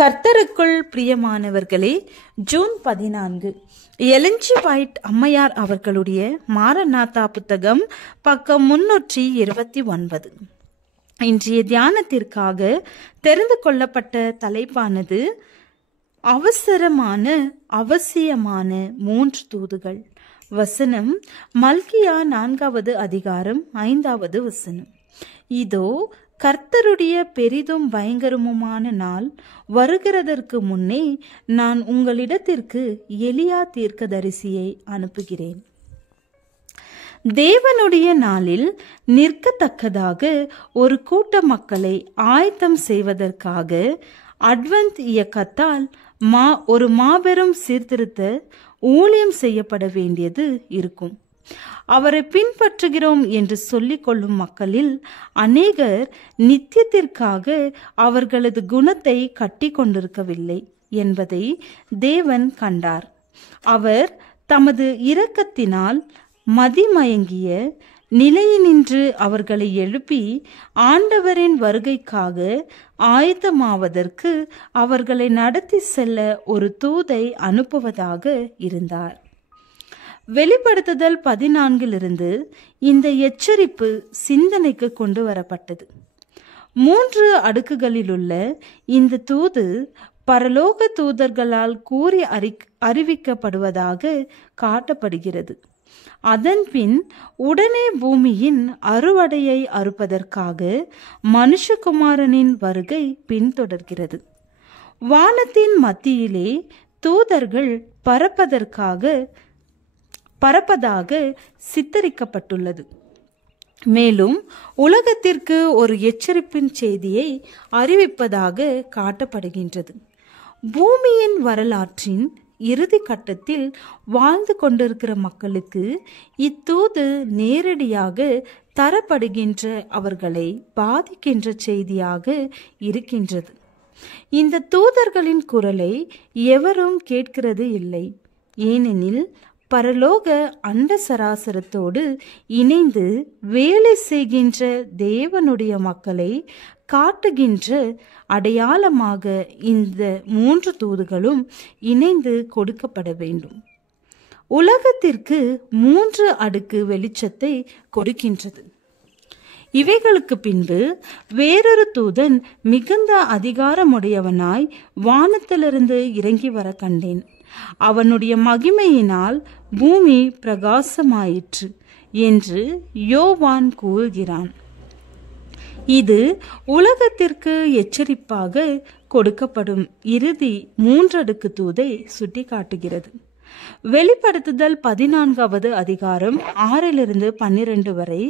கர்த்தருக்குள் பிரியமானவர்களே, June 14 எலஞ்சி white அம்மையார் அவர்களுடைய மாரநாதா புத்தகம், பக்கம் 329. இன்றைய தியானத்திற்காக தெரிந்து கொள்ளப்பட்ட தலைப்பானது அவசியமான 3 தூதுகள். வசனம் மல்கியா 4வது அதிகாரம் 5வது வசனம். இதோ கர்த்தருடைய பெரிதும் பயங்கரமுமான நாள் வருகிறதற்கு முன்னே நான் உங்களிடத்திற்கு எலியா தீர்க்கதரிசியை அனுப்புகிறேன். தேவனுடைய நாளில் நிற்கத்தக்கதாக ஒரு கூட்ட மக்களை ஆயத்தம் செய்வதற்காக அட்வென்த் இயக்கத்தால் ஒரு மாபெரும் சீர்திருத்த ஊழியம் செய்யப்பட வேண்டியது இருக்கும். அவரை பின்பற்றுகிறோம் என்று சொல்லிக் கொள்ளும் மக்களில் அநேகர் நித்தியத்திற்காக அவர்களது குணத்தை கட்டி கொண்டிருக்கவில்லை என்பதை தேவன் கண்டார். அவர் தமது இரக்கத்தினால் மதிமயங்கிய நிலையினின்று அவர்களை எழுப்பி ஆண்டவரின் வருகைக்காக ஆயத்தமாவதற்கு அவர்களை நடத்தி செல்ல ஒரு தூதை அனுப்புவதாக இருந்தார். வெளிப்படுத்துதல் 14 இந்த எச்சரிப்பு சிந்தனைக்கு கொண்டு வரப்பட்டது. 3 அடுக்குகளிலுள்ள இந்த தூது பரலோக தூதர்களால் கூறி அறிவிக்கப்படுவதாக காட்டப்படுகிறது. அதன்பின் உடனே பூமியின் அறுவடையை அறுப்பதற்காக மனுஷகுமாரனின் வருகை பின்தொடர்கிறது. வானத்தின் மத்தியிலே தூதர்கள் பறப்பதாக சித்தரிக்கப்பட்டுள்ளது. மேலும் உலகத்திற்கு ஒரு எச்சரிப்பின் செய்தியை அறிவிப்பதாக காட்டப்படுகின்றது. பூமியின் வரலாற்றின் இறுதி கட்டத்தில் வாழ்ந்து கொண்டிருக்கிற மக்களுக்கு இத்தூது நேரடியாக தரப்படுகின்ற அவர்களை பாதிக்கின்ற செய்தியாக இருக்கின்றது. இந்த தூதர்களின் குரலை எவரும் கேட்கிறது இல்லை. ஏனெனில் பரலோக அண்ட சராசரத்தோடு இணைந்து வேலை செய்கின்ற தேவனுடைய மக்களை காட்டுகின்ற அடையாளமாக இந்த 3 தூதுகளும் இணைந்து கொடுக்கப்பட வேண்டும். உலகத்திற்கு 3 அடுக்கு வெளிச்சத்தை கொடுக்கின்றது. இவைகளுக்கு பின்பு வேறொரு தூதன் மிகுந்த அதிகாரமுடையவனாய் வானத்திலிருந்து இறங்கி வர கண்டேன். அவனுடைய மகிமையினால் பூமி பிரகாசமாயிற்று என்று யோவான் கூறுகிறான். இது உலகத்திற்கு எச்சரிப்பாக கொடுக்கப்படும் இறுதி 3 அடுக்கு தூதை சுட்டி காட்டுகிறது. வெளிப்படுத்துதல் 14வது அதிகாரம் 6-12 வரை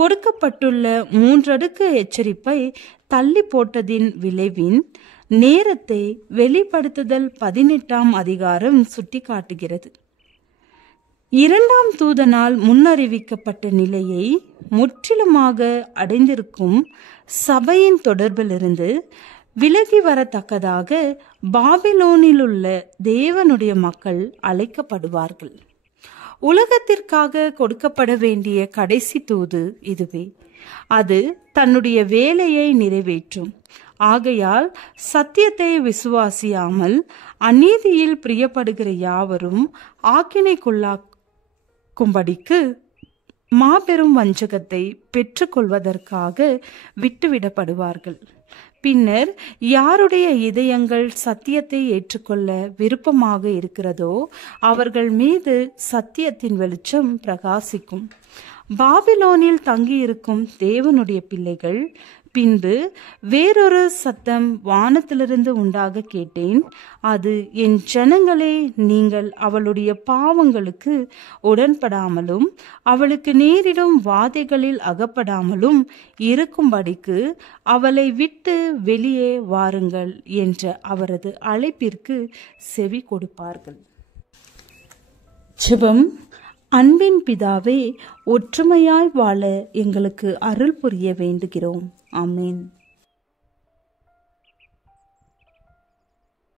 கொடுக்கப்பட்டுள்ள 3 அடுக்கு எச்சரிப்பை தள்ளி போட்டதின் விளைவின் நேரத்தை வெளிப்படுத்துதல் 18ஆம் அதிகாரம் சுட்டி காட்டுகிறது. 2ஆம் தூதனால் முன்னறிவிக்கப்பட்ட நிலையை முற்றிலுமாக அடைந்திருக்கும் சபையின் தொடர்பிலிருந்து விலகி வரத்தக்கதாக பாபிலோனிலுள்ள தேவனுடைய மக்கள் அழைக்கப்படுவார்கள். உலகத்திற்காக கொடுக்கப்பட வேண்டிய கடைசி தூது இதுவே. அது தன்னுடைய வேலையை நிறைவேற்றும். ஆகையால் சத்தியத்தை விசுவாசியாமல் அநீதியில் பிரியப்படுகிற யாவரும் ஆக்கினைக்குள்ளாக்கும்படிக்கு மாபெரும் வஞ்சகத்தை பெற்றுக்கொள்வதற்காக விட்டுவிடப்படுவார்கள். பின்னர் யாருடைய இதயங்கள் சத்தியத்தை ஏற்றுக்கொள்ள விருப்பமாக இருக்கிறதோ அவர்கள் மீது சத்தியத்தின் வெளிச்சம் பிரகாசிக்கும். பாபிலோனில் தங்கியிருக்கும் தேவனுடைய பிள்ளைகள் பின்பு வேறொரு சத்தம் வானத்திலிருந்து உண்டாக கேட்டேன். அது, என் ஜனங்களே, நீங்கள் அவளுடைய பாவங்களுக்கு உடன்படாமலும் அவளுக்கு நேரிடும் வாதைகளில் அகப்படாமலும் இருக்கும்படிக்கு அவளை விட்டு வெளியே வாருங்கள் என்ற அவரது அழைப்பிற்கு செவி கொடுப்பார்கள். ஜெபம். அன்பின் பிதாவே, ஒற்றுமையாய் வாழ எங்களுக்கு அருள் புரிய வேண்டுகிறோம். ஆமென்.